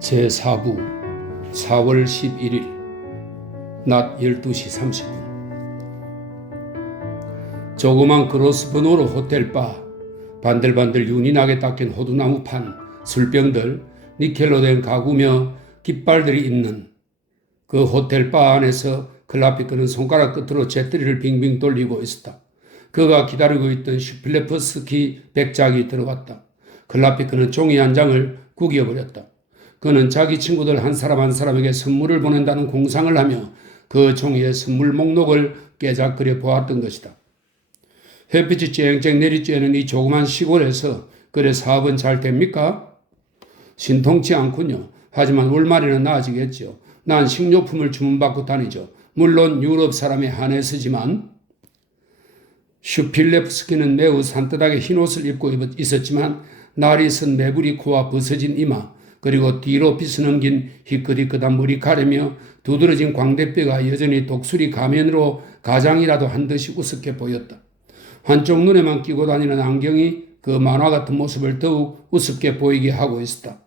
제4부 4월 11일 낮 12시 30분 조그만 그로스번호로 호텔바, 반들반들 윤이 나게 닦인 호두나무판, 술병들, 니켈로 된 가구며 깃발들이 있는 그 호텔바 안에서 클라피크는 손가락 끝으로 재떨이를 빙빙 돌리고 있었다. 그가 기다리고 있던 슈필레프스키 백작이 들어왔다. 클라피크는 종이 한 장을 구겨버렸다. 그는 자기 친구들 한 사람 한 사람에게 선물을 보낸다는 공상을 하며 그 종이의 선물 목록을 깨작거려 보았던 것이다. 햇빛이 쨍쨍 내리쬐는 이 조그만 시골에서 그래 사업은 잘 됩니까? 신통치 않군요. 하지만 올말에는 나아지겠죠. 난 식료품을 주문받고 다니죠. 물론 유럽 사람에 한해서지만. 슈필레프스키는 매우 산뜻하게 흰옷을 입고 있었지만 날이 선 매부리 코와 벗어진 이마, 그리고 뒤로 빗어넘긴 희끗희끗한 머리카락이며 두드러진 광대뼈가 여전히 독수리 가면으로 가장이라도 한 듯이 우습게 보였다. 한쪽 눈에만 끼고 다니는 안경이 그 만화 같은 모습을 더욱 우습게 보이게 하고 있었다.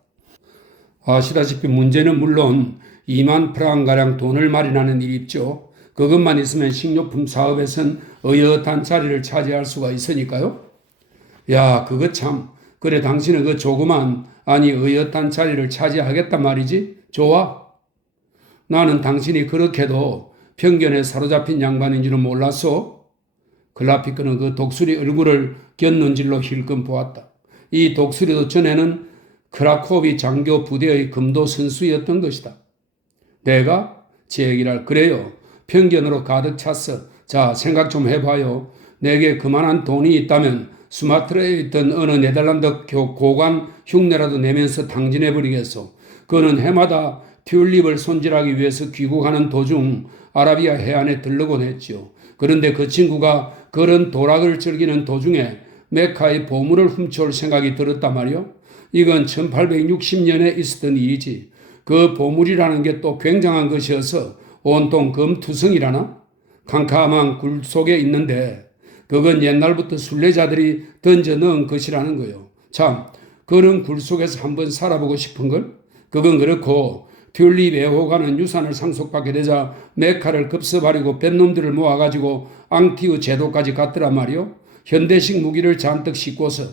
아시다시피 문제는 물론 2만 프랑가량 돈을 마련하는 일이죠. 그것만 있으면 식료품 사업에선 의젓한 자리를 차지할 수가 있으니까요. 야, 그거 참. 그래, 당신은 그 조그만, 아니 의젓한 자리를 차지하겠단 말이지? 좋아. 나는 당신이 그렇게도 편견에 사로잡힌 양반인 줄은 몰랐어. 클라피크는 그 독수리 얼굴을 곁눈질로 힐끔 보았다. 이 독수리도 전에는 크라코비 장교 부대의 금도 선수였던 것이다. 내가? 제 얘기를 그래요. 편견으로 가득 찼어. 자, 생각 좀 해봐요. 내게 그만한 돈이 있다면 수마트라에 있던 어느 네덜란드 고관 흉내라도 내면서 당진해버리겠소. 그는 해마다 튤립을 손질하기 위해서 귀국하는 도중 아라비아 해안에 들르곤 했지요. 그런데 그 친구가 그런 도락을 즐기는 도중에 메카의 보물을 훔쳐올 생각이 들었단 말이요. 이건 1860년에 있었던 일이지. 그 보물이라는 게 또 굉장한 것이어서 온통 금투성이라나? 캄캄한 굴 속에 있는데 그건 옛날부터 순례자들이 던져 넣은 것이라는 거요. 참, 그런 굴 속에서 한번 살아보고 싶은걸? 그건 그렇고 튤립 애호가는 유산을 상속받게 되자 메카를 급서버리고 뱃놈들을 모아가지고 앙티우 제도까지 갔더란 말이요. 현대식 무기를 잔뜩 싣고서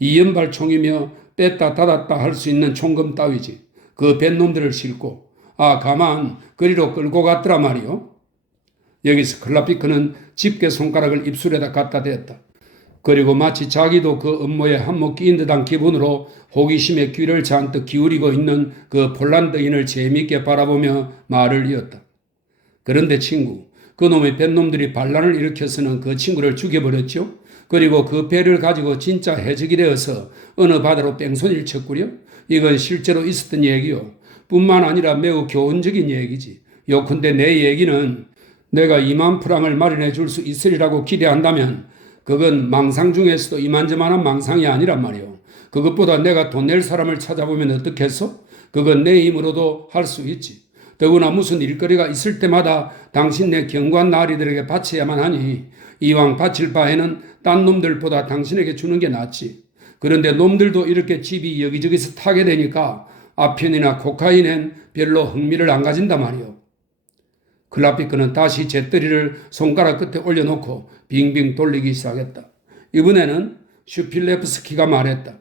이연발 총이며 뺐다 닫았다 할 수 있는 총금 따위지. 그 뱃놈들을 싣고 가만 그리로 끌고 갔더란 말이요. 여기서 클라피크는 집게 손가락을 입술에다 갖다 댔다. 그리고 마치 자기도 그 음모에 한몫 끼인 듯한 기분으로 호기심에 귀를 잔뜩 기울이고 있는 그 폴란드인을 재미있게 바라보며 말을 이었다. 그런데 친구, 그놈의 뱃놈들이 반란을 일으켜서는 그 친구를 죽여버렸죠. 그리고 그 배를 가지고 진짜 해적이 되어서 어느 바다로 뺑소니를 쳤구려. 이건 실제로 있었던 얘기요. 뿐만 아니라 매우 교훈적인 얘기지. 요컨대 내 얘기는 내가 2만 프랑을 마련해 줄 수 있으리라고 기대한다면 그건 망상 중에서도 이만저만한 망상이 아니란 말이오. 그것보다 내가 돈 낼 사람을 찾아보면 어떻겠어? 그건 내 힘으로도 할 수 있지. 더구나 무슨 일거리가 있을 때마다 당신 내 경관 나리들에게 바쳐야만 하니 이왕 바칠 바에는 딴 놈들보다 당신에게 주는 게 낫지. 그런데 놈들도 이렇게 집이 여기저기서 타게 되니까 아편이나 코카인엔 별로 흥미를 안 가진단 말이오. 클라피크는 다시 재떨이를 손가락 끝에 올려놓고 빙빙 돌리기 시작했다. 이번에는 슈필레프스키가 말했다.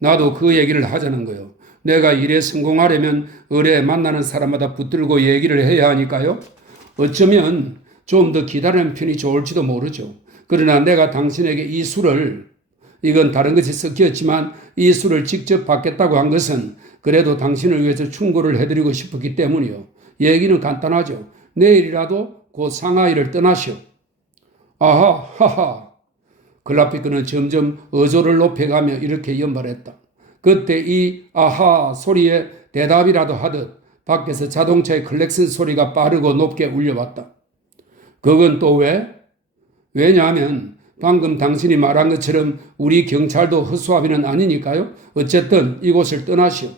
나도 그 얘기를 하자는 거요. 내가 일에 성공하려면 의뢰에 만나는 사람마다 붙들고 얘기를 해야 하니까요. 어쩌면 좀 더 기다리는 편이 좋을지도 모르죠. 그러나 내가 당신에게 이 술을, 이건 다른 것이 섞였지만 이 술을 직접 받겠다고 한 것은 그래도 당신을 위해서 충고를 해드리고 싶었기 때문이요. 얘기는 간단하죠. 내일이라도 곧 상하이를 떠나시오. 아하, 하하. 클라피크는 점점 어조를 높여가며 이렇게 연발했다. 그때 이 아하 소리에 대답이라도 하듯 밖에서 자동차의 클렉슨 소리가 빠르고 높게 울려왔다. 그건 또 왜? 왜냐하면 방금 당신이 말한 것처럼 우리 경찰도 허수아비는 아니니까요. 어쨌든 이곳을 떠나시오.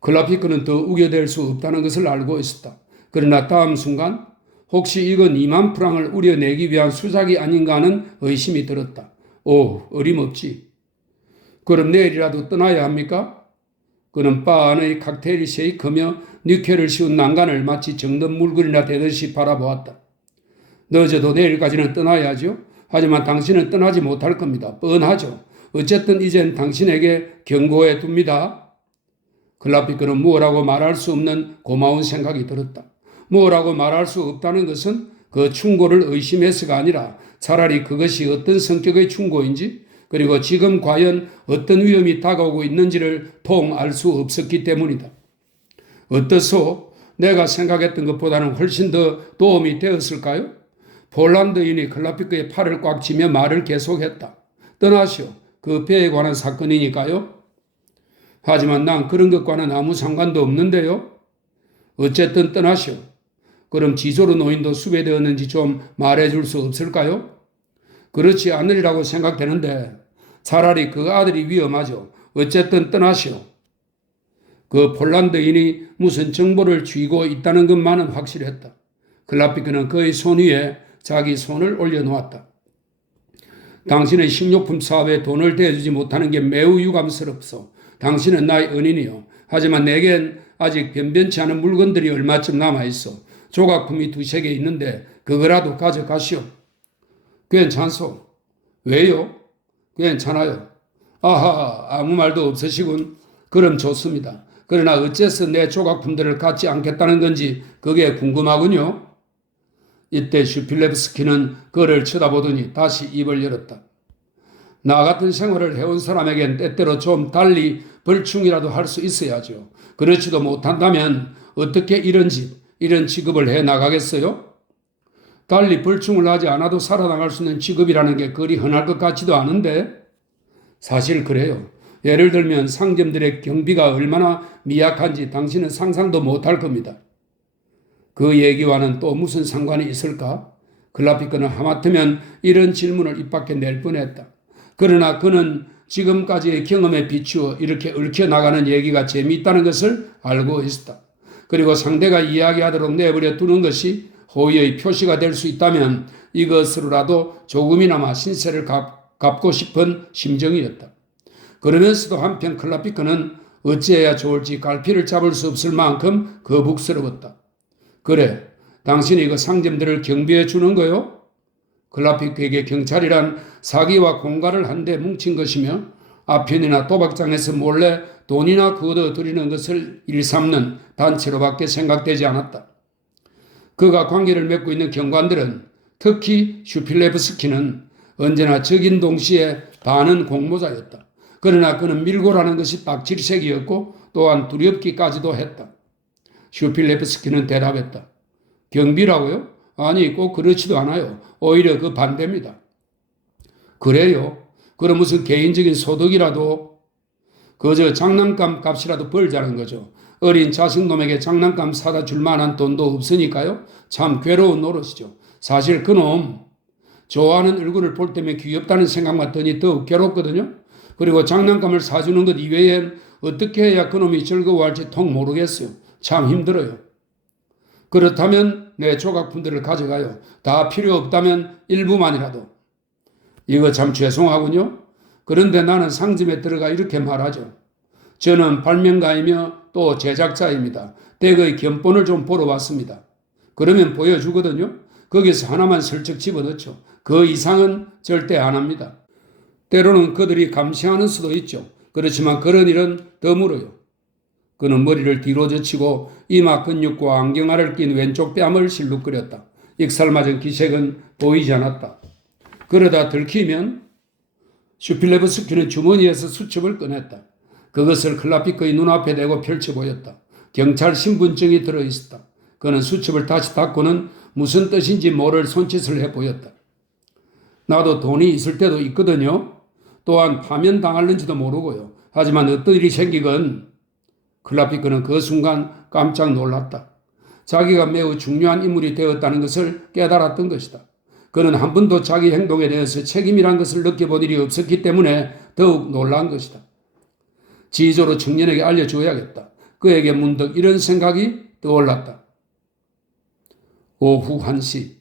클라피크는 더 우겨댈 수 없다는 것을 알고 있었다. 그러나 다음 순간 혹시 이건 2만 프랑을 우려내기 위한 수작이 아닌가 하는 의심이 들었다. 오, 어림없지. 그럼 내일이라도 떠나야 합니까? 그는 바 안의 칵테일이 쉐이크며 니켈을 씌운 난간을 마치 정든 물건이나 되듯이 바라보았다. 늦어도 내일까지는 떠나야죠. 하지만 당신은 떠나지 못할 겁니다. 뻔하죠. 어쨌든 이젠 당신에게 경고해 둡니다. 클라피크는 무엇라고 말할 수 없는 고마운 생각이 들었다. 무엇라고 말할 수 없다는 것은 그 충고를 의심해서가 아니라 차라리 그것이 어떤 성격의 충고인지 그리고 지금 과연 어떤 위험이 다가오고 있는지를 통 알 수 없었기 때문이다. 어떻소? 내가 생각했던 것보다는 훨씬 더 도움이 되었을까요? 폴란드인이 클라피크의 팔을 꽉 쥐며 말을 계속했다. 떠나시오. 그 배에 관한 사건이니까요. 하지만 난 그런 것과는 아무 상관도 없는데요. 어쨌든 떠나시오. 그럼 지조로 노인도 수배되었는지 좀 말해줄 수 없을까요? 그렇지 않으리라고 생각되는데 차라리 그 아들이 위험하죠. 어쨌든 떠나시오. 그 폴란드인이 무슨 정보를 쥐고 있다는 것만은 확실했다. 클라피크는 그의 손 위에 자기 손을 올려놓았다. 당신의 식료품 사업에 돈을 대주지 못하는 게 매우 유감스럽소. 당신은 나의 은인이요. 하지만 내겐 아직 변변치 않은 물건들이 얼마쯤 남아있어. 조각품이 2-3개 있는데 그거라도 가져가시오. 괜찮소. 왜요? 괜찮아요. 아하, 아무 말도 없으시군. 그럼 좋습니다. 그러나 어째서 내 조각품들을 갖지 않겠다는 건지 그게 궁금하군요. 이때 슈필레브스키는 그를 쳐다보더니 다시 입을 열었다. 나 같은 생활을 해온 사람에겐 때때로 좀 달리 벌충이라도 할 수 있어야죠. 그렇지도 못한다면 어떻게 이런 직업을 해 나가겠어요? 달리 벌충을 하지 않아도 살아나갈 수 있는 직업이라는 게 그리 흔할 것 같지도 않은데 사실 그래요. 예를 들면 상점들의 경비가 얼마나 미약한지 당신은 상상도 못할 겁니다. 그 얘기와는 또 무슨 상관이 있을까? 클라피크는 하마터면 이런 질문을 입 밖에 낼 뻔했다. 그러나 그는 지금까지의 경험에 비추어 이렇게 얽혀나가는 얘기가 재미있다는 것을 알고 있었다. 그리고 상대가 이야기하도록 내버려 두는 것이 호의의 표시가 될 수 있다면 이것으로라도 조금이나마 신세를 갚고 싶은 심정이었다. 그러면서도 한편 클라피크는 어찌해야 좋을지 갈피를 잡을 수 없을 만큼 거북스러웠다. 그래, 당신이 그 상점들을 경비해 주는 거요? 클라피크에게 경찰이란 사기와 공갈을 한데 뭉친 것이며 아편이나 도박장에서 몰래 돈이나 거둬들이는 것을 일삼는 단체로밖에 생각되지 않았다. 그가 관계를 맺고 있는 경관들은 특히 슈필레브스키는 언제나 적인 동시에 반은 공모자였다. 그러나 그는 밀고라는 것이 빡칠색이었고 또한 두렵기까지도 했다. 슈필레브스키는 대답했다. 경비라고요? 아니 꼭 그렇지도 않아요. 오히려 그 반대입니다. 그래요? 그럼 무슨 개인적인 소득이라도 그저 장난감 값이라도 벌자는 거죠. 어린 자식놈에게 장난감 사다 줄 만한 돈도 없으니까요. 참 괴로운 노릇이죠. 사실 그놈 좋아하는 얼굴을 볼 때면 귀엽다는 생각만 드니 더욱 괴롭거든요. 그리고 장난감을 사주는 것 이외엔 어떻게 해야 그놈이 즐거워할지 통 모르겠어요. 참 힘들어요. 그렇다면 내 조각품들을 가져가요. 다 필요 없다면 일부만이라도. 이거 참 죄송하군요. 그런데 나는 상점에 들어가 이렇게 말하죠. 저는 발명가이며 또 제작자입니다. 댁의 견본을 좀 보러 왔습니다. 그러면 보여주거든요. 거기서 하나만 슬쩍 집어넣죠. 그 이상은 절대 안 합니다. 때로는 그들이 감시하는 수도 있죠. 그렇지만 그런 일은 드물어요. 그는 머리를 뒤로 젖히고 이마 근육과 안경알을 낀 왼쪽 뺨을 실룩거렸다. 익살맞은 기색은 보이지 않았다. 그러다 들키면 슈필레브스키는 주머니에서 수첩을 꺼냈다. 그것을 클라피크의 눈앞에 대고 펼쳐 보였다. 경찰 신분증이 들어있었다. 그는 수첩을 다시 닫고는 무슨 뜻인지 모를 손짓을 해 보였다. 나도 돈이 있을 때도 있거든요. 또한 파면당할는지도 모르고요. 하지만 어떤 일이 생기건 클라피크는 그 순간 깜짝 놀랐다. 자기가 매우 중요한 인물이 되었다는 것을 깨달았던 것이다. 그는 한 번도 자기 행동에 대해서 책임이란 것을 느껴본 일이 없었기 때문에 더욱 놀란 것이다. 지조로 청년에게 알려줘야겠다. 그에게 문득 이런 생각이 떠올랐다. 오후 1시.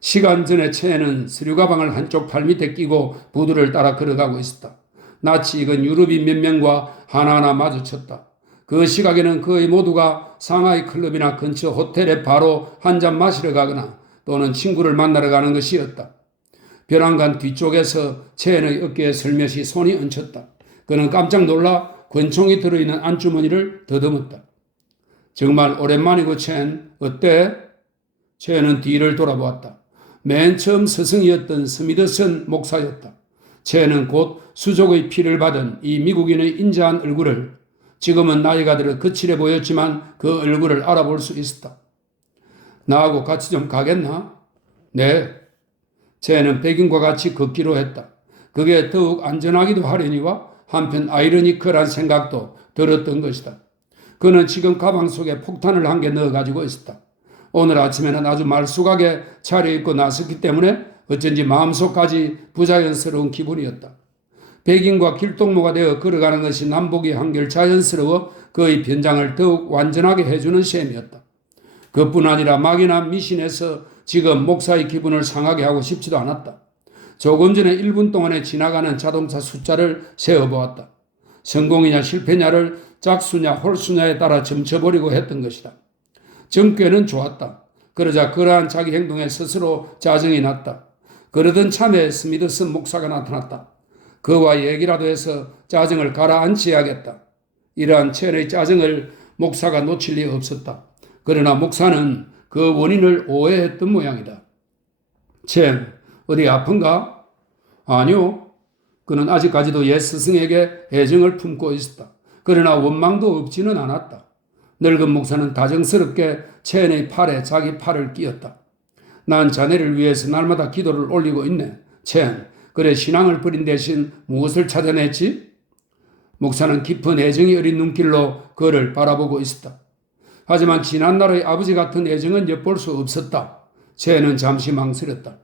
시간 전에 채에는 서류 가방을 한쪽 팔 밑에 끼고 부두를 따라 걸어가고 있었다. 낯이 익은 유럽인 몇 명과 하나하나 마주쳤다. 그 시각에는 거의 모두가 상하이 클럽이나 근처 호텔에 바로 한 잔 마시러 가거나 또는 친구를 만나러 가는 것이었다. 벼랑간 뒤쪽에서 채은의 어깨에 슬며시 손이 얹혔다. 그는 깜짝 놀라 권총이 들어있는 안주머니를 더듬었다. 정말 오랜만이고 채은 어때? 채은은 뒤를 돌아보았다. 맨 처음 스승이었던 스미더슨 목사였다. 채은은 곧 수족의 피를 받은 이 미국인의 인자한 얼굴을 지금은 나이가 들어 거칠해 보였지만 그 얼굴을 알아볼 수 있었다. 나하고 같이 좀 가겠나? 네. 채은은 백인과 같이 걷기로 했다. 그게 더욱 안전하기도 하려니와 한편 아이러니컬한 생각도 들었던 것이다. 그는 지금 가방 속에 폭탄을 한 개 넣어가지고 있었다. 오늘 아침에는 아주 말쑥하게 차려입고 나섰기 때문에 어쩐지 마음속까지 부자연스러운 기분이었다. 백인과 길동무가 되어 걸어가는 것이 남북이 한결 자연스러워 그의 변장을 더욱 완전하게 해주는 셈이었다. 그뿐 아니라 막연한 미신에서 지금 목사의 기분을 상하게 하고 싶지도 않았다. 조금 전에 1분 동안에 지나가는 자동차 숫자를 세어보았다. 성공이냐 실패냐를 짝수냐 홀수냐에 따라 점쳐버리고 했던 것이다. 정꾀는 좋았다. 그러자 그러한 자기 행동에 스스로 짜증이 났다. 그러던 참에 스미더슨 목사가 나타났다. 그와 얘기라도 해서 짜증을 가라앉혀야겠다. 이러한 채의 짜증을 목사가 놓칠 리 없었다. 그러나 목사는 그 원인을 오해했던 모양이다. 첸, 어디 아픈가? 아니요. 그는 아직까지도 옛 스승에게 애정을 품고 있었다. 그러나 원망도 없지는 않았다. 늙은 목사는 다정스럽게 첸의 팔에 자기 팔을 끼었다. 난 자네를 위해서 날마다 기도를 올리고 있네. 첸, 그래 신앙을 버린 대신 무엇을 찾아냈지? 목사는 깊은 애정이 어린 눈길로 그를 바라보고 있었다. 하지만 지난날의 아버지 같은 애정은 엿볼 수 없었다. 첸은 잠시 망설였다.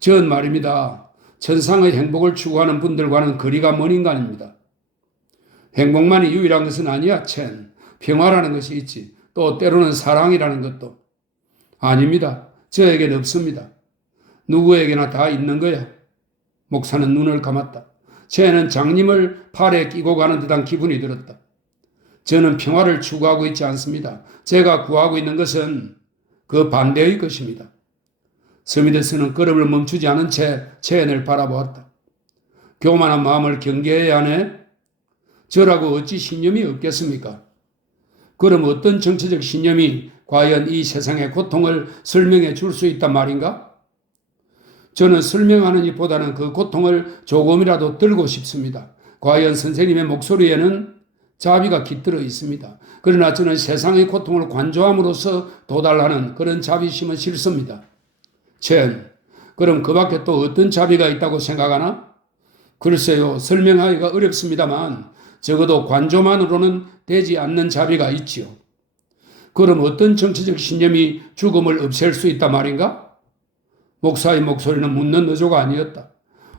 전 말입니다. 천상의 행복을 추구하는 분들과는 거리가 먼 인간입니다. 행복만이 유일한 것은 아니야, 첸. 평화라는 것이 있지. 또 때로는 사랑이라는 것도. 아닙니다. 저에겐 없습니다. 누구에게나 다 있는 거야. 목사는 눈을 감았다. 첸은 장님을 팔에 끼고 가는 듯한 기분이 들었다. 저는 평화를 추구하고 있지 않습니다. 제가 구하고 있는 것은 그 반대의 것입니다. 스미더슨은 걸음을 멈추지 않은 채 첸을 바라보았다. 교만한 마음을 경계해야 하네. 저라고 어찌 신념이 없겠습니까? 그럼 어떤 정치적 신념이 과연 이 세상의 고통을 설명해 줄 수 있단 말인가? 저는 설명하는 이보다는 그 고통을 조금이라도 들고 싶습니다. 과연 선생님의 목소리에는 자비가 깃들어 있습니다. 그러나 저는 세상의 고통을 관조함으로써 도달하는 그런 자비심은 싫습니다. 첸, 그럼 그 밖에 또 어떤 자비가 있다고 생각하나? 글쎄요, 설명하기가 어렵습니다만 적어도 관조만으로는 되지 않는 자비가 있지요. 그럼 어떤 정치적 신념이 죽음을 없앨 수 있단 말인가? 목사의 목소리는 묻는 어조가 아니었다.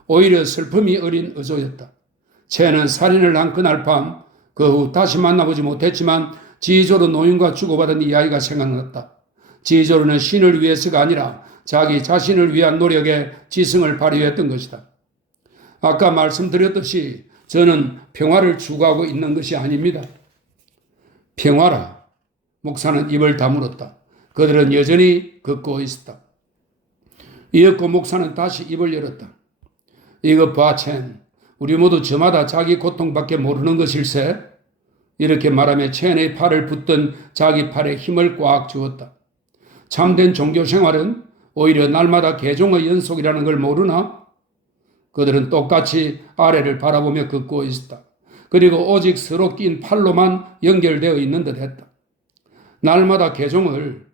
오히려 슬픔이 어린 어조였다. 첸은 살인을 한 그날 밤, 그 후 다시 만나보지 못했지만 지조로 노인과 주고받은 이야기가 생각났다. 지조로는 신을 위해서가 아니라 자기 자신을 위한 노력에 지성을 발휘했던 것이다. 아까 말씀드렸듯이 저는 평화를 추구하고 있는 것이 아닙니다. 평화라. 목사는 입을 다물었다. 그들은 여전히 걷고 있었다. 이윽고 목사는 다시 입을 열었다. 이것 봐, 첸. 우리 모두 저마다 자기 고통밖에 모르는 것일세? 이렇게 말하며 첸의 팔을 붙든 자기 팔에 힘을 꽉 주었다. 참된 종교생활은 오히려 날마다 개종의 연속이라는 걸 모르나? 그들은 똑같이 아래를 바라보며 걷고 있었다. 그리고 오직 서로 낀 팔로만 연결되어 있는 듯 했다. 날마다 개종을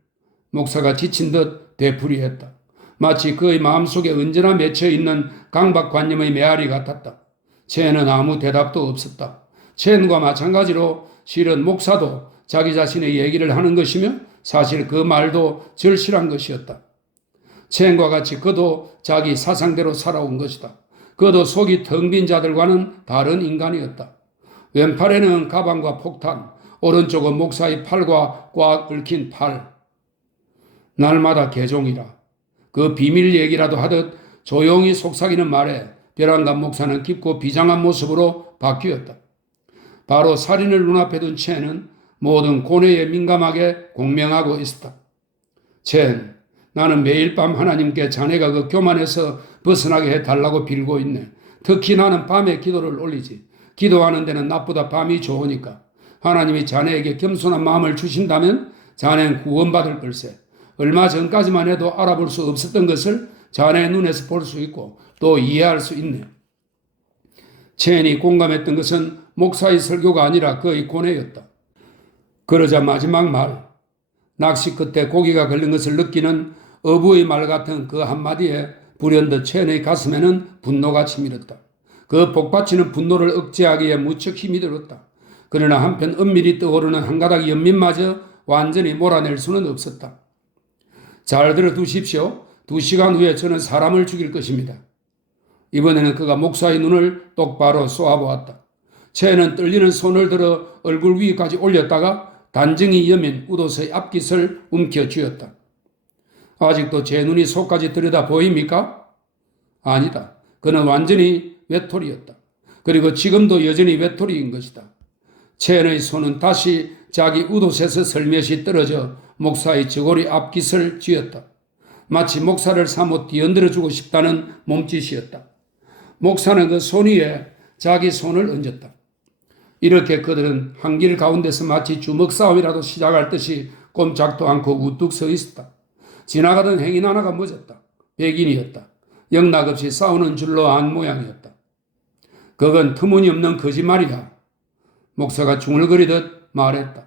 목사가 지친 듯 되풀이했다. 마치 그의 마음속에 언제나 맺혀있는 강박관념의 메아리 같았다. 첸은 아무 대답도 없었다. 첸과 마찬가지로 실은 목사도 자기 자신의 얘기를 하는 것이며 사실 그 말도 절실한 것이었다. 첸과 같이 그도 자기 사상대로 살아온 것이다. 그도 속이 텅 빈 자들과는 다른 인간이었다. 왼팔에는 가방과 폭탄, 오른쪽은 목사의 팔과 꽉 얽힌 팔. 날마다 개종이라. 그 비밀 얘기라도 하듯 조용히 속삭이는 말에 벼랑간 목사는 깊고 비장한 모습으로 바뀌었다. 바로 살인을 눈앞에 둔 첸은 모든 고뇌에 민감하게 공명하고 있었다. 첸, 나는 매일 밤 하나님께 자네가 그 교만에서 벗어나게 해달라고 빌고 있네. 특히 나는 밤에 기도를 올리지. 기도하는 데는 낮보다 밤이 좋으니까. 하나님이 자네에게 겸손한 마음을 주신다면 자네는 구원받을 걸세. 얼마 전까지만 해도 알아볼 수 없었던 것을 자네의 눈에서 볼 수 있고 또 이해할 수 있네요. 첸이 공감했던 것은 목사의 설교가 아니라 그의 고뇌였다. 그러자 마지막 말, 낚시 끝에 고기가 걸린 것을 느끼는 어부의 말 같은 그 한마디에 불현듯 첸의 가슴에는 분노가 치밀었다. 그 복받치는 분노를 억제하기에 무척 힘이 들었다. 그러나 한편 은밀히 떠오르는 한 가닥 연민마저 완전히 몰아낼 수는 없었다. 잘 들어두십시오. 2시간 후에 저는 사람을 죽일 것입니다. 이번에는 그가 목사의 눈을 똑바로 쏘아보았다. 첸은 떨리는 손을 들어 얼굴 위까지 올렸다가 단정히 여민 웃옷의 앞깃을 움켜쥐었다. 아직도 제 눈이 속까지 들여다 보입니까? 아니다. 그는 완전히 외톨이였다. 그리고 지금도 여전히 외톨이인 것이다. 첸의 손은 다시 자기 웃옷에서 슬며시 떨어져 목사의 저고리 앞깃을 쥐었다. 마치 목사를 사뭇 뒤흔들어주고 싶다는 몸짓이었다. 목사는 그 손 위에 자기 손을 얹었다. 이렇게 그들은 한길 가운데서 마치 주먹 싸움이라도 시작할 듯이 꼼짝도 않고 우뚝 서 있었다. 지나가던 행인 하나가 멎었다. 백인이었다. 영락없이 싸우는 줄로 안 모양이었다. 그건 터무니없는 거짓말이야. 목사가 중얼거리듯 말했다.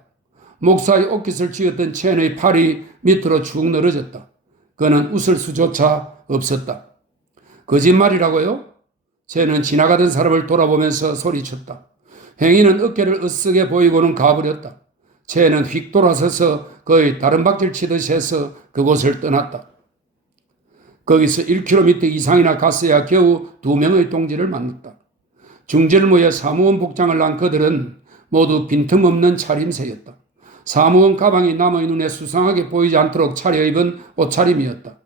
목사의 옷깃을 쥐었던 첸의 팔이 밑으로 축 늘어졌다. 그는 웃을 수조차 없었다. 거짓말이라고요? 첸은 지나가던 사람을 돌아보면서 소리쳤다. 행인은 어깨를 으쓱해 보이고는 가버렸다. 첸은 휙 돌아서서 거의 다른 바퀴를 치듯이 해서 그곳을 떠났다. 거기서 1km 이상이나 갔어야 겨우 2명의 동지를 만났다. 중절모에 사무원 복장을 한 그들은 모두 빈틈없는 차림새였다. 사무원 가방이 남의 눈에 수상하게 보이지 않도록 차려입은 옷차림이었다.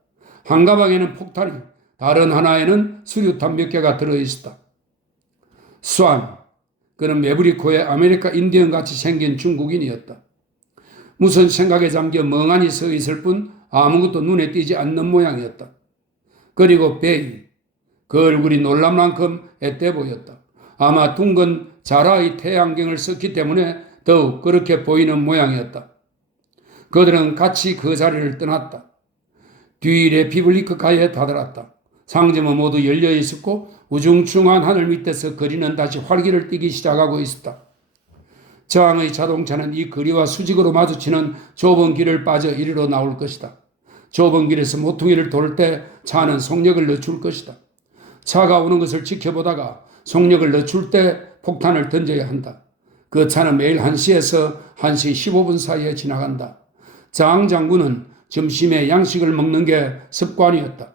한 가방에는 폭탄이, 다른 하나에는 수류탄 몇 개가 들어있었다. 수안, 그는 매부리코의 아메리카 인디언같이 생긴 중국인이었다. 무슨 생각에 잠겨 멍하니 서 있을 뿐 아무것도 눈에 띄지 않는 모양이었다. 그리고 베이, 그 얼굴이 놀랍만큼 앳돼 보였다. 아마 둥근 자라의 태양경을 썼기 때문에 더욱 그렇게 보이는 모양이었다. 그들은 같이 그 자리를 떠났다. 뒤일의 피블리크가에 다다랐다. 상점은 모두 열려 있었고 우중충한 하늘 밑에서 거리는 다시 활기를 띠기 시작하고 있었다. 저항의 자동차는 이 거리와 수직으로 마주치는 좁은 길을 빠져 이리로 나올 것이다. 좁은 길에서 모퉁이를 돌 때 차는 속력을 늦출 것이다. 차가 오는 것을 지켜보다가 속력을 늦출 때 폭탄을 던져야 한다. 그 차는 매일 1시에서 1시 15분 사이에 지나간다. 장 장군은 점심에 양식을 먹는 게 습관이었다.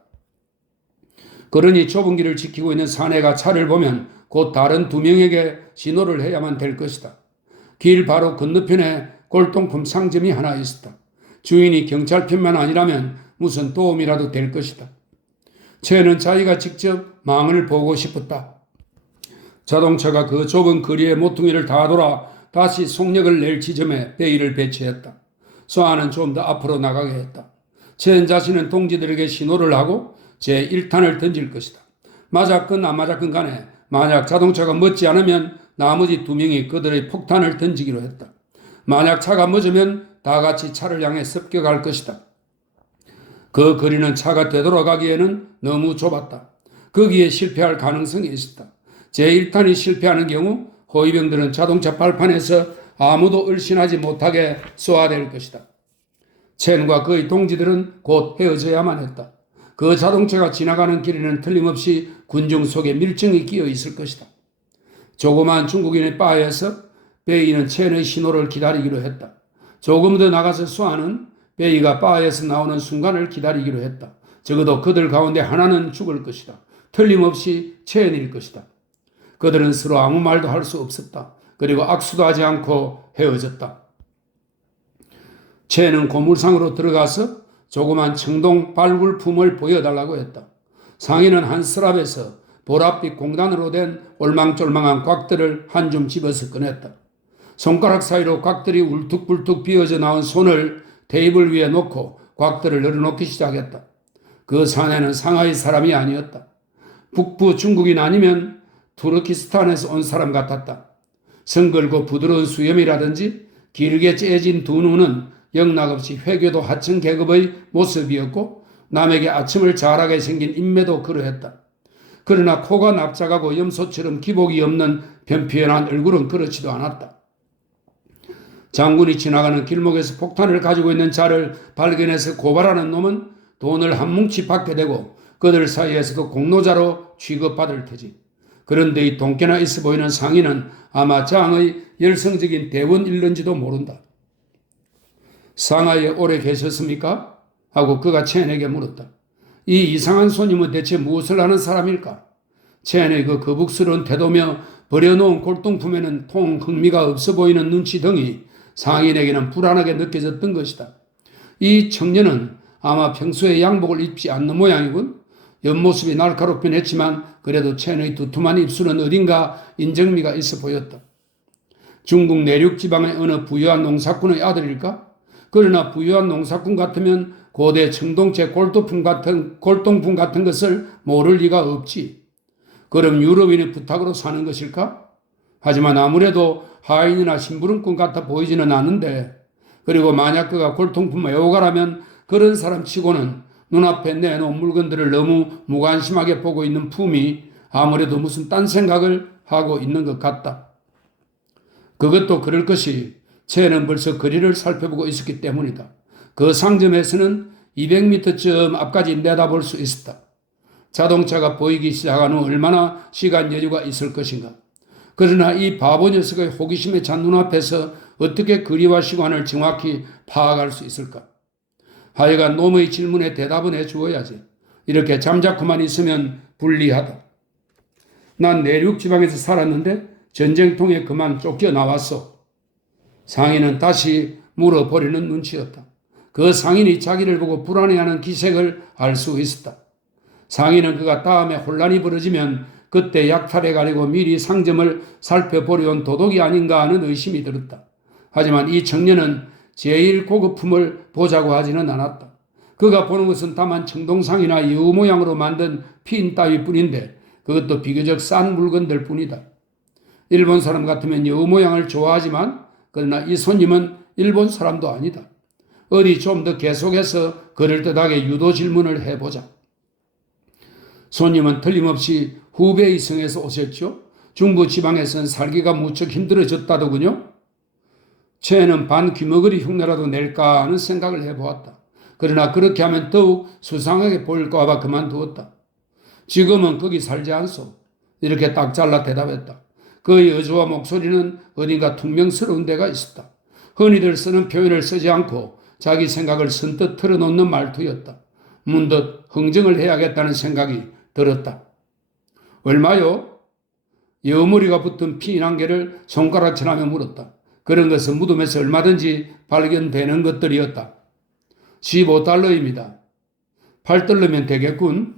그러니 좁은 길을 지키고 있는 사내가 차를 보면 곧 다른 2명에게 신호를 해야만 될 것이다. 길 바로 건너편에 골동품 상점이 하나 있었다. 주인이 경찰편만 아니라면 무슨 도움이라도 될 것이다. 첸은 자기가 직접 망을 보고 싶었다. 자동차가 그 좁은 거리의 모퉁이를 다 돌아 다시 속력을 낼 지점에 베이를 배치했다. 소아는 좀 더 앞으로 나가게 했다. 첸 자신은 동지들에게 신호를 하고 제1탄을 던질 것이다. 맞았건 안 맞았건 간에 만약 자동차가 멎지 않으면 나머지 2명이 그들의 폭탄을 던지기로 했다. 만약 차가 멎으면 다 같이 차를 향해 습격할 것이다. 그 거리는 차가 되돌아가기에는 너무 좁았다. 거기에 실패할 가능성이 있었다. 제1탄이 실패하는 경우 호위병들은 자동차 발판에서 아무도 얼씬하지 못하게 쏘아댈 것이다. 첸과 그의 동지들은 곧 헤어져야만 했다. 그 자동차가 지나가는 길에는 틀림없이 군중 속에 밀정이 끼어 있을 것이다. 조그마한 중국인의 바에서 베이는 첸의 신호를 기다리기로 했다. 조금 더 나가서 수아는 베이가 바에서 나오는 순간을 기다리기로 했다. 적어도 그들 가운데 하나는 죽을 것이다. 틀림없이 첸일 것이다. 그들은 서로 아무 말도 할 수 없었다. 그리고 악수도 하지 않고 헤어졌다. 첸은 고물상으로 들어가서 조그만 청동 발굴품을 보여달라고 했다. 상인은 한 서랍에서 보랏빛 공단으로 된 올망졸망한 곽들을 한 줌 집어서 꺼냈다. 손가락 사이로 곽들이 울퉁불퉁 비어져 나온 손을 테이블 위에 놓고 곽들을 널어놓기 시작했다. 그 사내는 상하이 사람이 아니었다. 북부 중국인 아니면 투르키스탄에서 온 사람 같았다. 성글고 부드러운 수염이라든지 길게 째진 두 눈은 영락없이 회교도 하층 계급의 모습이었고 남에게 아침을 잘하게 생긴 인매도 그러했다. 그러나 코가 납작하고 염소처럼 기복이 없는 변피연한 얼굴은 그렇지도 않았다. 장군이 지나가는 길목에서 폭탄을 가지고 있는 자를 발견해서 고발하는 놈은 돈을 한 뭉치 받게 되고 그들 사이에서도 공로자로 취급받을 테지. 그런데 이 돈깨나 있어 보이는 상인은 아마 장의 열성적인 대원일런지도 모른다. 상하이에 오래 계셨습니까? 하고 그가 첸에게 물었다. 이 이상한 손님은 대체 무엇을 하는 사람일까? 첸의 그 거북스러운 태도며 버려놓은 골동품에는 통 흥미가 없어 보이는 눈치 등이 상인에게는 불안하게 느껴졌던 것이다. 이 청년은 아마 평소에 양복을 입지 않는 모양이군. 옆모습이 날카롭긴 했지만 그래도 첸의 두툼한 입술은 어딘가 인정미가 있어 보였다. 중국 내륙 지방의 어느 부유한 농사꾼의 아들일까? 그러나 부유한 농사꾼 같으면 고대 청동체 골동품 같은 것을 모를 리가 없지. 그럼 유럽인의 부탁으로 사는 것일까? 하지만 아무래도 하인이나 심부름꾼 같아 보이지는 않는데, 그리고 만약 그가 골동품 애호가라면 그런 사람 치고는 눈앞에 내놓은 물건들을 너무 무관심하게 보고 있는 품이 아무래도 무슨 딴 생각을 하고 있는 것 같다. 그것도 그럴 것이 첸은 벌써 거리를 살펴보고 있었기 때문이다. 그 상점에서는 200m쯤 앞까지 내다볼 수 있었다. 자동차가 보이기 시작한 후 얼마나 시간 여유가 있을 것인가. 그러나 이 바보 녀석의 호기심에 찬 눈앞에서 어떻게 거리와 시간을 정확히 파악할 수 있을까? 하여간 놈의 질문에 대답은 해주어야지. 이렇게 잠자코만 있으면 불리하다. 난 내륙 지방에서 살았는데 전쟁통에 그만 쫓겨나왔어. 상인은 다시 물어버리는 눈치였다. 그 상인이 자기를 보고 불안해하는 기색을 알 수 있었다. 상인은 그가 다음에 혼란이 벌어지면 그때 약탈해 가려고 미리 상점을 살펴보려온 도둑이 아닌가 하는 의심이 들었다. 하지만 이 청년은 제일 고급품을 보자고 하지는 않았다. 그가 보는 것은 다만 청동상이나 여우 모양으로 만든 핀 따위뿐인데 그것도 비교적 싼 물건들 뿐이다. 일본 사람 같으면 여우 모양을 좋아하지만 그러나 이 손님은 일본 사람도 아니다. 어디 좀 더 계속해서 그럴듯하게 유도 질문을 해보자. 손님은 틀림없이 후베이 성에서 오셨죠? 중부 지방에서는 살기가 무척 힘들어졌다더군요. 첸은 반 귀머거리 흉내라도 낼까 하는 생각을 해보았다. 그러나 그렇게 하면 더욱 수상하게 보일까 봐 그만두었다. 지금은 거기 살지 않소. 이렇게 딱 잘라 대답했다. 그의 어조와 목소리는 어딘가 퉁명스러운 데가 있었다. 흔히들 쓰는 표현을 쓰지 않고 자기 생각을 선뜻 털어놓는 말투였다. 문득 흥정을 해야겠다는 생각이 들었다. 얼마요? 여머리가 붙은 핀 한 개를 손가락질하며 물었다. 그런 것은 무덤에서 얼마든지 발견되는 것들이었다. 15달러입니다. 8달러면 되겠군.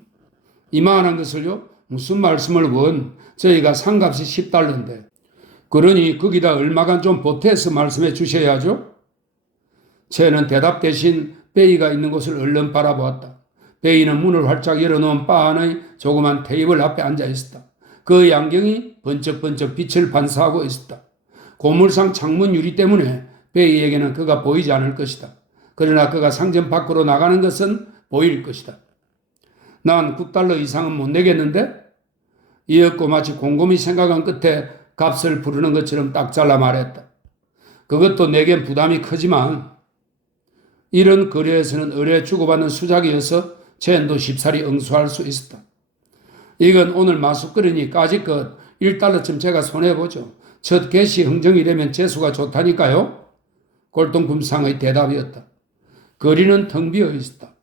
이만한 것을요? 무슨 말씀을 원? 저희가 상값이 10달러인데. 그러니 거기다 얼마간 좀 보태서 말씀해 주셔야죠. 첸은 대답 대신 베이가 있는 곳을 얼른 바라보았다. 베이는 문을 활짝 열어놓은 바 안의 조그만 테이블 앞에 앉아 있었다. 그 양경이 번쩍번쩍 빛을 반사하고 있었다. 고물상 창문 유리 때문에 베이에게는 그가 보이지 않을 것이다. 그러나 그가 상점 밖으로 나가는 것은 보일 것이다. 난 9달러 이상은 못 내겠는데? 이었고 마치 곰곰이 생각한 끝에 값을 부르는 것처럼 딱 잘라 말했다. 그것도 내겐 부담이 크지만 이런 거래에서는 의뢰 주고받는 수작이어서 첸도 쉽사리 응수할 수 있었다. 이건 오늘 마숫거리니 까짓것 1달러쯤 제가 손해보죠. 첫 개시 흥정이 되면 재수가 좋다니까요. 골동품상의 대답이었다. 거리는 텅 비어 있었다.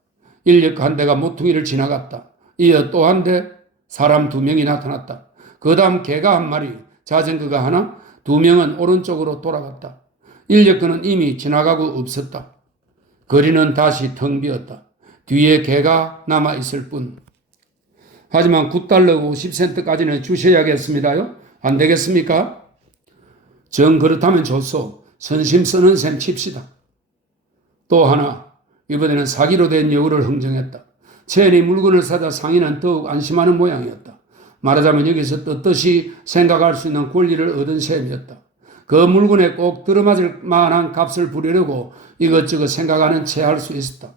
인력 한 대가 모퉁이를 지나갔다. 이어 또 한 대, 사람 2명이 나타났다. 그 다음 개가 한 마리, 자전거가 하나, 2명은 오른쪽으로 돌아갔다. 인력거는 이미 지나가고 없었다. 거리는 다시 텅 비었다. 뒤에 개가 남아있을 뿐. 하지만 9달러 50센트까지는 주셔야겠습니다요. 안 되겠습니까? 정 그렇다면 좋소. 선심 쓰는 셈 칩시다. 또 하나, 이번에는 사기로 된 여우를 흥정했다. 체인이 물건을 사자 상인은 더욱 안심하는 모양이었다. 말하자면 여기서 떳떳이 생각할 수 있는 권리를 얻은 셈이었다. 그 물건에 꼭 들어맞을 만한 값을 부리려고 이것저것 생각하는 채 할 수 있었다.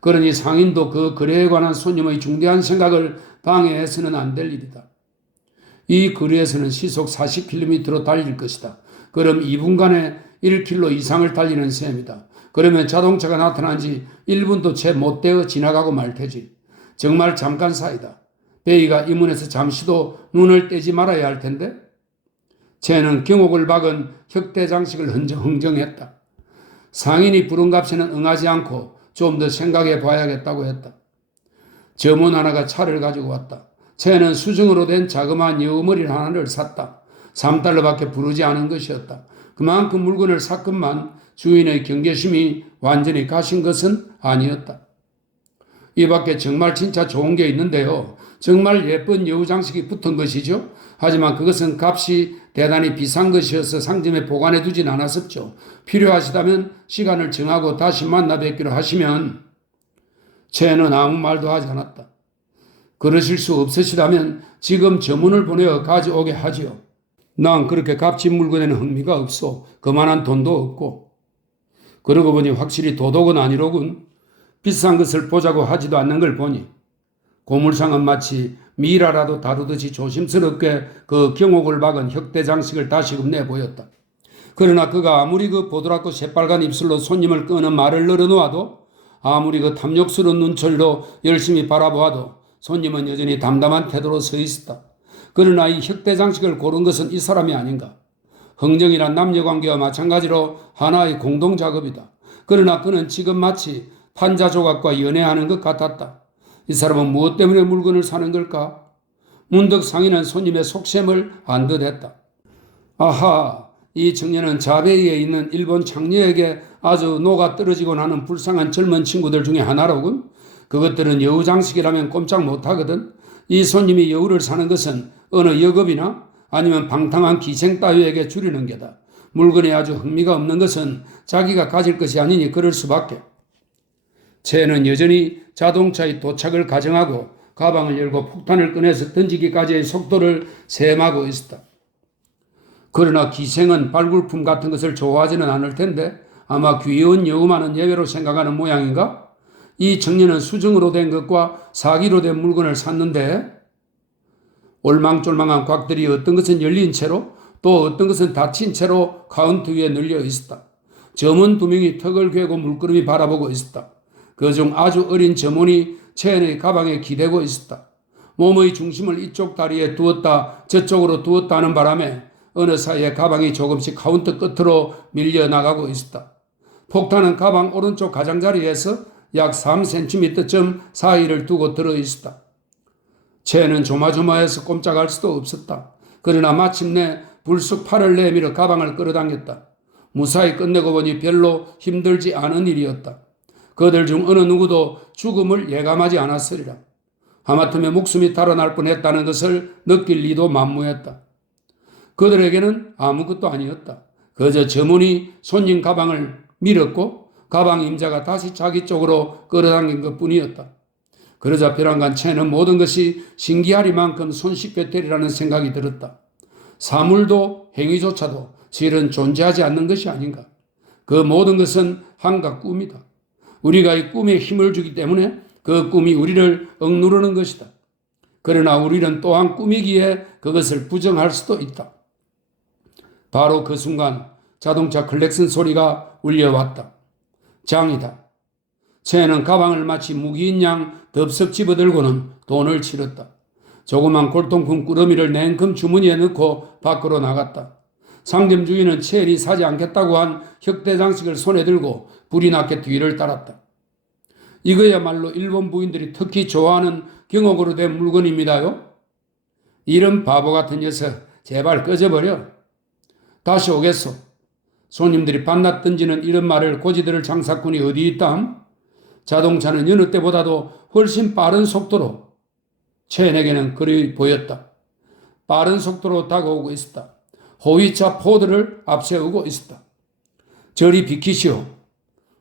그러니 상인도 그 거래에 관한 손님의 중대한 생각을 방해해서는 안 될 일이다. 이 거리에서는 시속 40km로 달릴 것이다. 그럼 2분간에 1km 이상을 달리는 셈이다. 그러면 자동차가 나타난 지 1분도 채 못 되어 지나가고 말 테지. 정말 잠깐 사이다. 베이가 이 문에서 잠시도 눈을 떼지 말아야 할 텐데. 쟤는 경옥을 박은 혁대장식을 흥정했다. 상인이 부른 값에는 응하지 않고 좀 더 생각해 봐야겠다고 했다. 점원 하나가 차를 가지고 왔다. 쟤는 수정으로 된 자그마한 여우머리 하나를 샀다. 3달러밖에 부르지 않은 것이었다. 그만큼 물건을 샀건만 주인의 경계심이 완전히 가신 것은 아니었다. 이 밖에 정말 진짜 좋은 게 있는데요. 정말 예쁜 여우 장식이 붙은 것이죠. 하지만 그것은 값이 대단히 비싼 것이어서 상점에 보관해 두진 않았었죠. 필요하시다면 시간을 정하고 다시 만나 뵙기로 하시면 쟤는 아무 말도 하지 않았다. 그러실 수 없으시다면 지금 점원을 보내어 가져오게 하지요. 난 그렇게 값진 물건에는 흥미가 없소. 그만한 돈도 없고. 그러고 보니 확실히 도덕은 아니로군. 비싼 것을 보자고 하지도 않는 걸 보니 고물상은 마치 미라라도 다루듯이 조심스럽게 그 경옥을 박은 혁대장식을 다시금 내보였다. 그러나 그가 아무리 그 보드랍고 새빨간 입술로 손님을 끄는 말을 늘어놓아도 아무리 그 탐욕스러운 눈초리로 열심히 바라보아도 손님은 여전히 담담한 태도로 서 있었다. 그러나 이 혁대장식을 고른 것은 이 사람이 아닌가. 흥정이란 남녀관계와 마찬가지로 하나의 공동작업이다. 그러나 그는 지금 마치 판자조각과 연애하는 것 같았다. 이 사람은 무엇 때문에 물건을 사는 걸까? 문득 상인은 손님의 속셈을 안 듯 했다. 아하, 이 청년은 자베이에 있는 일본 창녀에게 아주 녹아 떨어지곤 하는 불쌍한 젊은 친구들 중에 하나로군. 그것들은 여우 장식이라면 꼼짝 못하거든. 이 손님이 여우를 사는 것은 어느 여급이나 아니면 방탕한 기생 따위에게 주려는 게다. 물건에 아주 흥미가 없는 것은 자기가 가질 것이 아니니 그럴 수밖에. 쟤는 여전히 자동차의 도착을 가정하고 가방을 열고 폭탄을 꺼내서 던지기까지의 속도를 셈하고 있었다. 그러나 기생은 발굴품 같은 것을 좋아하지는 않을 텐데 아마 귀여운 여우만은 예외로 생각하는 모양인가? 이 청년은 수정으로 된 것과 사기로 된 물건을 샀는데 올망졸망한 곽들이 어떤 것은 열린 채로 또 어떤 것은 닫힌 채로 카운트 위에 널려 있었다. 점원 2명이 턱을 괴고 물끄러미 바라보고 있었다. 그중 아주 어린 점원이 체인의 가방에 기대고 있었다. 몸의 중심을 이쪽 다리에 두었다 저쪽으로 두었다 하는 바람에 어느 사이에 가방이 조금씩 카운터 끝으로 밀려나가고 있었다. 폭탄은 가방 오른쪽 가장자리에서 약 3cm쯤 사이를 두고 들어있었다. 체인은 조마조마해서 꼼짝할 수도 없었다. 그러나 마침내 불쑥 팔을 내밀어 가방을 끌어당겼다. 무사히 끝내고 보니 별로 힘들지 않은 일이었다. 그들 중 어느 누구도 죽음을 예감하지 않았으리라. 하마터면 목숨이 달아날 뻔했다는 것을 느낄 리도 만무했다. 그들에게는 아무것도 아니었다. 그저 점원이 손님 가방을 밀었고 가방 임자가 다시 자기 쪽으로 끌어당긴 것뿐이었다. 그러자 벼랑간 채는 모든 것이 신기하리만큼 손쉽게 되리라는 생각이 들었다. 사물도 행위조차도 실은 존재하지 않는 것이 아닌가. 그 모든 것은 한갖 꿈이다. 우리가 이 꿈에 힘을 주기 때문에 그 꿈이 우리를 억누르는 것이다. 그러나 우리는 또한 꿈이기에 그것을 부정할 수도 있다. 바로 그 순간 자동차 클렉슨 소리가 울려왔다. 장이다. 채는 가방을 마치 무기인 양 덥석 집어들고는 돈을 치렀다. 조그만 골동품 꾸러미를 냉큼 주머니에 넣고 밖으로 나갔다. 상점 주인은 채연이 사지 않겠다고 한 혁대장식을 손에 들고 불이 나게 뒤를 따랐다. 이거야말로 일본 부인들이 특히 좋아하는 경옥으로 된 물건입니다요. 이런 바보 같은 녀석 제발 꺼져버려. 다시 오겠소. 손님들이 반납 던지는 이런 말을 고지들을 장사꾼이 어디 있담? 자동차는 여느 때보다도 훨씬 빠른 속도로 체인에게는 그리 보였다. 빠른 속도로 다가오고 있었다. 호위차 포드를 앞세우고 있었다. 저리 비키시오.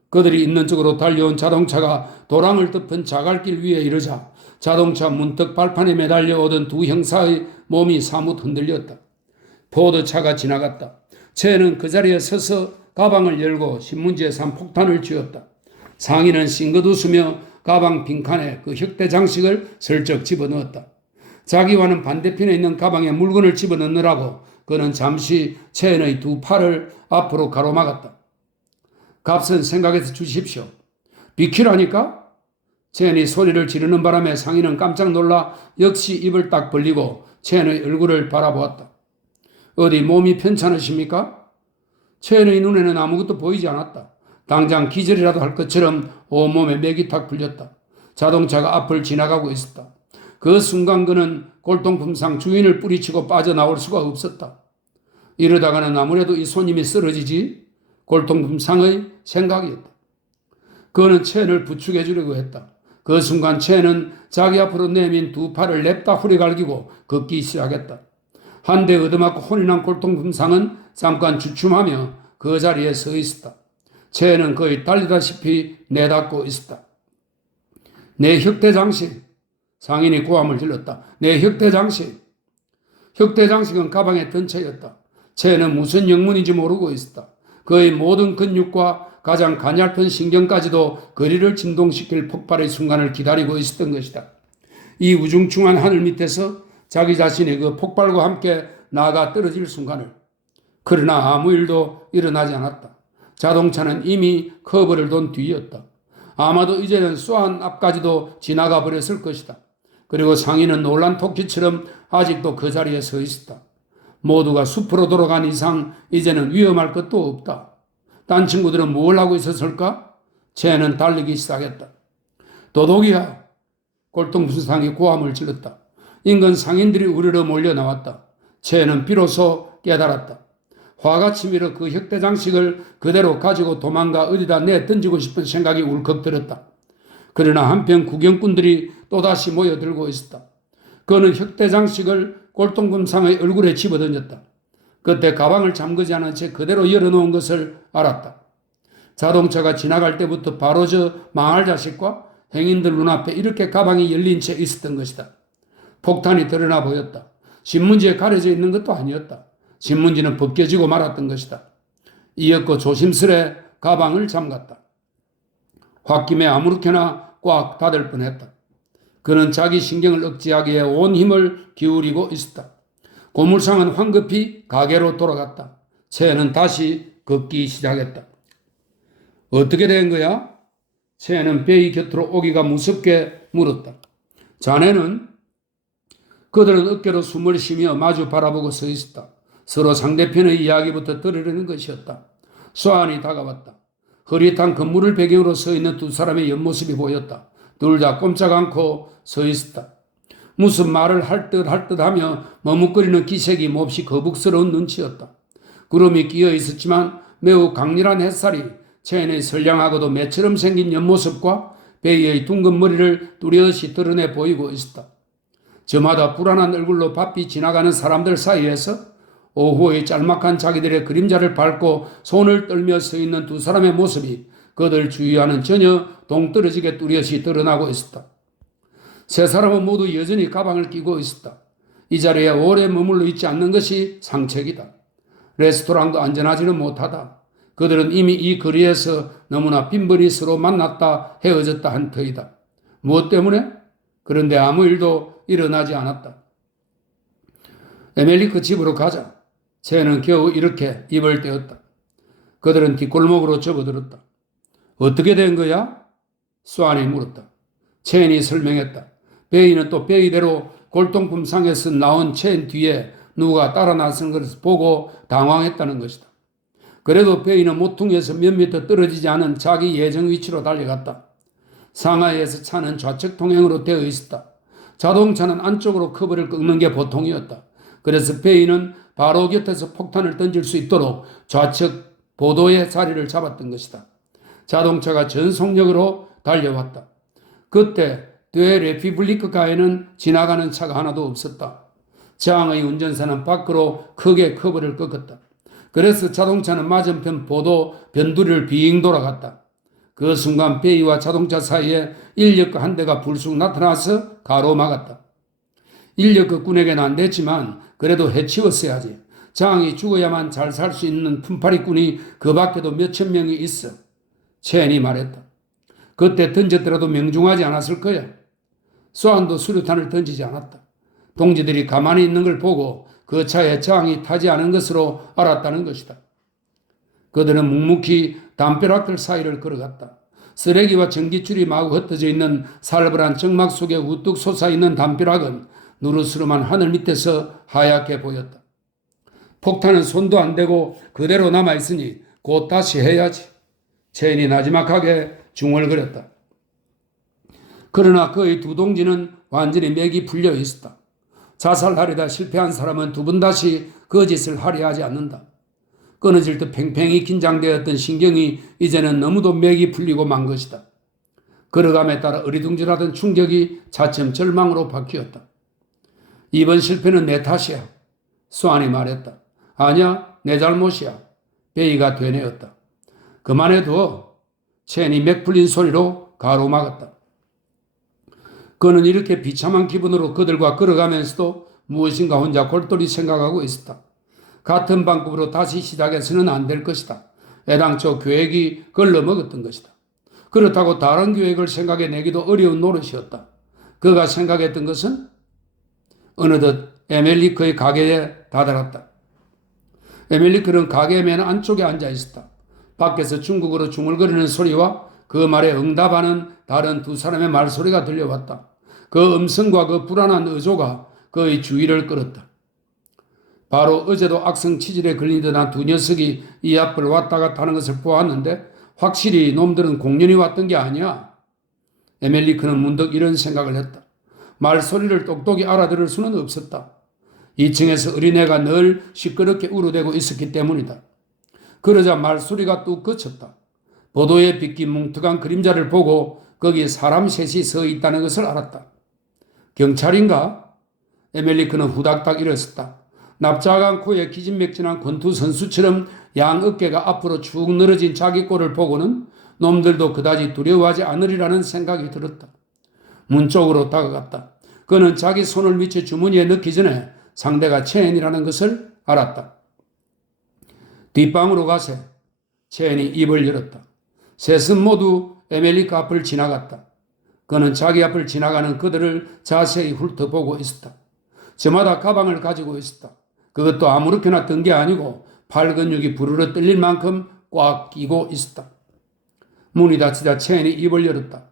그들이 있는 쪽으로 달려온 자동차가 도랑을 덮은 자갈길 위에 이르자 자동차 문턱 발판에 매달려 오던 두 형사의 몸이 사뭇 흔들렸다. 포드차가 지나갔다. 체인은 그 자리에 서서 가방을 열고 신문지에 산 폭탄을 쥐었다. 상인은 싱긋 웃으며 가방 빈칸에 그 혁대 장식을 슬쩍 집어넣었다. 자기와는 반대편에 있는 가방에 물건을 집어넣느라고 그는 잠시 체인의 두 팔을 앞으로 가로막았다. 값은 생각해서 주십시오. 비키라니까? 체인이 소리를 지르는 바람에 상인은 깜짝 놀라 역시 입을 딱 벌리고 체인의 얼굴을 바라보았다. 어디 몸이 편찮으십니까? 체인의 눈에는 아무것도 보이지 않았다. 당장 기절이라도 할 것처럼 온몸에 맥이 탁 풀렸다. 자동차가 앞을 지나가고 있었다. 그 순간 그는 골동품상 주인을 뿌리치고 빠져나올 수가 없었다. 이러다가는 아무래도 이 손님이 쓰러지지 골동품상의 생각이었다. 그는 체인을 부축해 주려고 했다. 그 순간 체인은 자기 앞으로 내민 두 팔을 냅다 후려갈기고 걷기 시작했다. 한 대 얻어맞고 혼이 난 골동품상은 잠깐 주춤하며 그 자리에 서 있었다. 체인은 거의 달리다시피 내닫고 있었다. 내 혁대장식. 상인이 고함을 질렀다. 내 혁대장식. 혁대장식은 가방에 든 채였다. 체인은 무슨 영문인지 모르고 있었다. 그의 모든 근육과 가장 가냘픈 신경까지도 거리를 진동시킬 폭발의 순간을 기다리고 있었던 것이다. 이 우중충한 하늘 밑에서 자기 자신이 그 폭발과 함께 나가 떨어질 순간을. 그러나 아무 일도 일어나지 않았다. 자동차는 이미 커브를 돈 뒤였다. 아마도 이제는 수안 앞까지도 지나가 버렸을 것이다. 그리고 상인은 놀란 토끼처럼 아직도 그 자리에 서 있었다. 모두가 숲으로 돌아간 이상 이제는 위험할 것도 없다. 딴 친구들은 뭘 하고 있었을까? 체인은 달리기 시작했다. 도둑이야! 골동품상이 고함을 질렀다. 인근 상인들이 우르르 몰려 나왔다. 체인은 비로소 깨달았다. 화가 치밀어 그 혁대장식을 그대로 가지고 도망가 어디다 내던지고 싶은 생각이 울컥 들었다. 그러나 한편 구경꾼들이 또다시 모여들고 있었다. 그는 혁대장식을 골동품상의 얼굴에 집어던졌다. 그때 가방을 잠그지 않은 채 그대로 열어놓은 것을 알았다. 자동차가 지나갈 때부터 바로 저 망할 자식과 행인들 눈앞에 이렇게 가방이 열린 채 있었던 것이다. 폭탄이 드러나 보였다. 신문지에 가려져 있는 것도 아니었다. 신문지는 벗겨지고 말았던 것이다. 이윽고 조심스레 가방을 잠갔다. 홧김에 아무렇게나 꽉 닫을 뻔했다. 그는 자기 신경을 억제하기 위해 온 힘을 기울이고 있었다. 고물상은 황급히 가게로 돌아갔다. 체인은 다시 걷기 시작했다. 어떻게 된 거야? 체인은 베이 곁으로 오기가 무섭게 물었다. 자네는? 그들은 어깨로 숨을 쉬며 마주 바라보고 서 있었다. 서로 상대편의 이야기부터 들으려는 것이었다. 수안이 다가왔다. 흐릿한 건물을 배경으로 서 있는 두 사람의 옆모습이 보였다. 둘 다 꼼짝 않고 서 있었다. 무슨 말을 할 듯 하며 머뭇거리는 기색이 몹시 거북스러운 눈치였다. 구름이 끼어 있었지만 매우 강렬한 햇살이 체인의 선량하고도 매처럼 생긴 옆모습과 베이의 둥근 머리를 뚜렷이 드러내 보이고 있었다. 저마다 불안한 얼굴로 바삐 지나가는 사람들 사이에서 오후의 짤막한 자기들의 그림자를 밟고 손을 떨며 서 있는 두 사람의 모습이 그들 주위와는 전혀 동떨어지게 뚜렷이 드러나고 있었다. 세 사람은 모두 여전히 가방을 끼고 있었다. 이 자리에 오래 머물러 있지 않는 것이 상책이다. 레스토랑도 안전하지는 못하다. 그들은 이미 이 거리에서 너무나 빈번히 서로 만났다 헤어졌다 한 터이다. 무엇 때문에? 그런데 아무 일도 일어나지 않았다. 에멜리크 집으로 가자. 체인은 겨우 이렇게 입을 떼었다. 그들은 뒷골목으로 접어들었다. 어떻게 된 거야? 수안이 물었다. 체인이 설명했다. 베이는 또 베이대로 골동품상에서 나온 체인 뒤에 누가 따라 나선 것을 보고 당황했다는 것이다. 그래도 베이는 모퉁이에서 몇 미터 떨어지지 않은 자기 예정 위치로 달려갔다. 상하이에서 차는 좌측 통행으로 되어 있었다. 자동차는 안쪽으로 커브를 꺾는 게 보통이었다. 그래서 베이는 바로 곁에서 폭탄을 던질 수 있도록 좌측 보도의 자리를 잡았던 것이다. 자동차가 전속력으로 달려왔다. 그때 되 레피블리크가에는 지나가는 차가 하나도 없었다. 장의 운전사는 밖으로 크게 커브를 꺾었다. 그래서 자동차는 맞은편 보도 변두리를 빙 돌아갔다. 그 순간 베이와 자동차 사이에 인력거 한 대가 불쑥 나타나서 가로막았다. 인력거 꾼에게는 안 됐지만 그래도 해치웠어야지. 장이 죽어야만 잘 살 수 있는 품팔이꾼이 그 밖에도 몇천 명이 있어. 첸이 말했다. 그때 던졌더라도 명중하지 않았을 거야. 쏘안도 수류탄을 던지지 않았다. 동지들이 가만히 있는 걸 보고 그 차에 장이 타지 않은 것으로 알았다는 것이다. 그들은 묵묵히 담벼락들 사이를 걸어갔다. 쓰레기와 전기줄이 마구 흩어져 있는 살벌한 정막 속에 우뚝 솟아있는 담벼락은 누르스름한 하늘 밑에서 하얗게 보였다. 폭탄은 손도 안 대고 그대로 남아있으니 곧 다시 해야지. 첸이 나지막하게 중얼거렸다. 그러나 그의 두 동지는 완전히 맥이 풀려 있었다. 자살하려다 실패한 사람은 두 번 다시 그 짓을 하려 하지 않는다. 끊어질 듯 팽팽히 긴장되었던 신경이 이제는 너무도 맥이 풀리고 만 것이다. 걸어감에 따라 어리둥절하던 충격이 차츰 절망으로 바뀌었다. 이번 실패는 내 탓이야. 수안이 말했다. 아니야, 내 잘못이야. 베이가 되뇌었다. 그만해둬. 첸이 맥 풀린 소리로 가로막았다. 그는 이렇게 비참한 기분으로 그들과 걸어가면서도 무엇인가 혼자 골똘히 생각하고 있었다. 같은 방법으로 다시 시작해서는 안 될 것이다. 애당초 계획이 걸러먹었던 것이다. 그렇다고 다른 계획을 생각해내기도 어려운 노릇이었다. 그가 생각했던 것은 어느덧 에멜리크의 가게에 다다랐다. 에멜리크는 가게 맨 안쪽에 앉아 있었다. 밖에서 중국어로 중얼거리는 소리와 그 말에 응답하는 다른 두 사람의 말소리가 들려왔다. 그 음성과 그 불안한 의조가 그의 주의를 끌었다. 바로 어제도 악성 치질에 걸린 듯한 두 녀석이 이 앞을 왔다 갔다 하는 것을 보았는데 확실히 놈들은 공연히 왔던 게 아니야. 에멜리크는 문득 이런 생각을 했다. 말소리를 똑똑히 알아들을 수는 없었다. 2층에서 어린애가 늘 시끄럽게 우르대고 있었기 때문이다. 그러자 말소리가 뚝 그쳤다. 보도에 비낀 뭉툭한 그림자를 보고 거기에 사람 셋이 서 있다는 것을 알았다. 경찰인가? 에멜리크는 후닥닥 일어섰다. 납작한 코에 기진맥진한 권투 선수처럼 양 어깨가 앞으로 축 늘어진 자기 꼴을 보고는 놈들도 그다지 두려워하지 않으리라는 생각이 들었다. 문 쪽으로 다가갔다. 그는 자기 손을 미쳐 주머니에 넣기 전에 상대가 첸이라는 것을 알았다. 뒷방으로 가세. 첸이 입을 열었다. 셋은 모두 에멜리크 앞을 지나갔다. 그는 자기 앞을 지나가는 그들을 자세히 훑어보고 있었다. 저마다 가방을 가지고 있었다. 그것도 아무렇게나 든 게 아니고 팔 근육이 부르르 떨릴 만큼 꽉 끼고 있었다. 문이 닫히자 첸이 입을 열었다.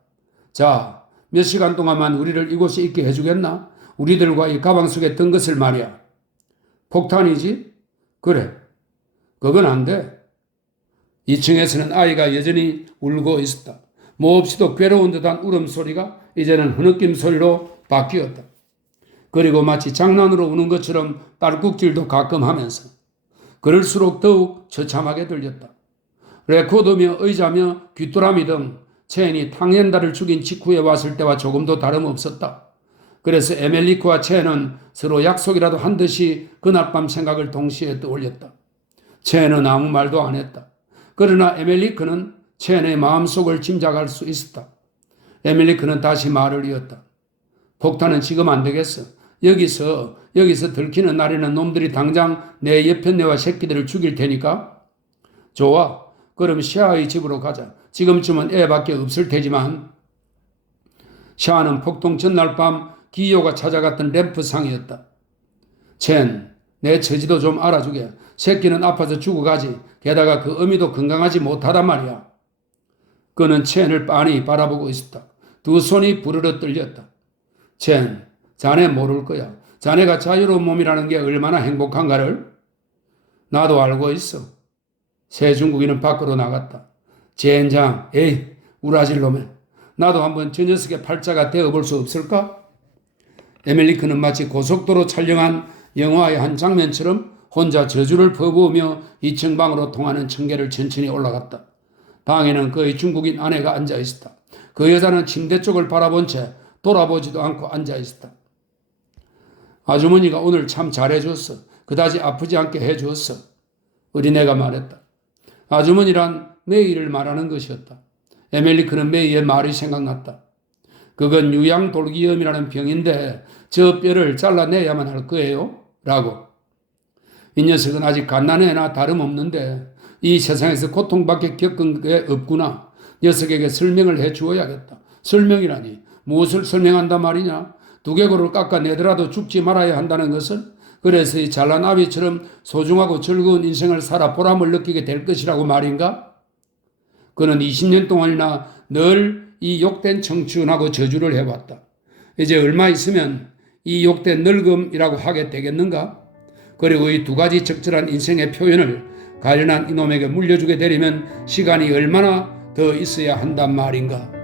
자, 몇 시간 동안만 우리를 이곳에 있게 해주겠나? 우리들과 이 가방 속에 든 것을 말이야. 폭탄이지? 그래. 그건 안 돼. 2층에서는 아이가 여전히 울고 있었다. 몹시도 괴로운 듯한 울음소리가 이제는 흐느낌 소리로 바뀌었다. 그리고 마치 장난으로 우는 것처럼 딸꾹질도 가끔 하면서 그럴수록 더욱 처참하게 들렸다. 레코더며 의자며 귀뚜라미 등 첸이 탕렌다를 죽인 직후에 왔을 때와 조금도 다름없었다. 그래서 에멜리크와 첸은 서로 약속이라도 한 듯이 그날 밤 생각을 동시에 떠올렸다. 첸은 아무 말도 안 했다. 그러나 에멜리크는 첸의 마음속을 짐작할 수 있었다. 에멜리크는 다시 말을 이었다. 폭탄은 지금 안 되겠어. 여기서 들키는 날에는 놈들이 당장 내 여편네와 새끼들을 죽일 테니까. 좋아. 그럼 샤의 집으로 가자. 지금쯤은 애밖에 없을 테지만. 샤는 폭동 전날 밤 기요가 찾아갔던 램프상이었다. 첸, 내 처지도 좀 알아주게. 새끼는 아파서 죽어가지. 게다가 그 어미도 건강하지 못하단 말이야. 그는 첸을 빤히 바라보고 있었다. 두 손이 부르르 떨렸다. 첸, 자네 모를 거야. 자네가 자유로운 몸이라는 게 얼마나 행복한가를. 나도 알고 있어. 새 중국인은 밖으로 나갔다. 젠장, 에이, 우라질 놈에. 나도 한번 저 녀석의 팔자가 되어볼 수 없을까? 에멜리크는 마치 고속도로 촬영한 영화의 한 장면처럼 혼자 저주를 퍼부으며 2층 방으로 통하는 층계를 천천히 올라갔다. 방에는 그의 중국인 아내가 앉아 있었다. 그 여자는 침대 쪽을 바라본 채 돌아보지도 않고 앉아 있었다. 아주머니가 오늘 참 잘해줬어. 그다지 아프지 않게 해주었어. 어린애가 말했다. 아주머니란 메이를 말하는 것이었다. 에멜리크는 메이의 말이 생각났다. 그건 유양돌기염이라는 병인데 저 뼈를 잘라내야만 할 거예요? 라고. 이 녀석은 아직 갓난애나 다름없는데 이 세상에서 고통밖에 겪은 게 없구나. 녀석에게 설명을 해 주어야겠다. 설명이라니 무엇을 설명한단 말이냐? 두개골을 깎아내더라도 죽지 말아야 한다는 것을, 그래서 이 잘난 아비처럼 소중하고 즐거운 인생을 살아 보람을 느끼게 될 것이라고 말인가? 그는 20년 동안이나 늘 이 욕된 청춘하고 저주를 해왔다. 이제 얼마 있으면 이 욕된 늙음이라고 하게 되겠는가? 그리고 이 두 가지 적절한 인생의 표현을 가련한 이놈에게 물려주게 되려면 시간이 얼마나 더 있어야 한단 말인가?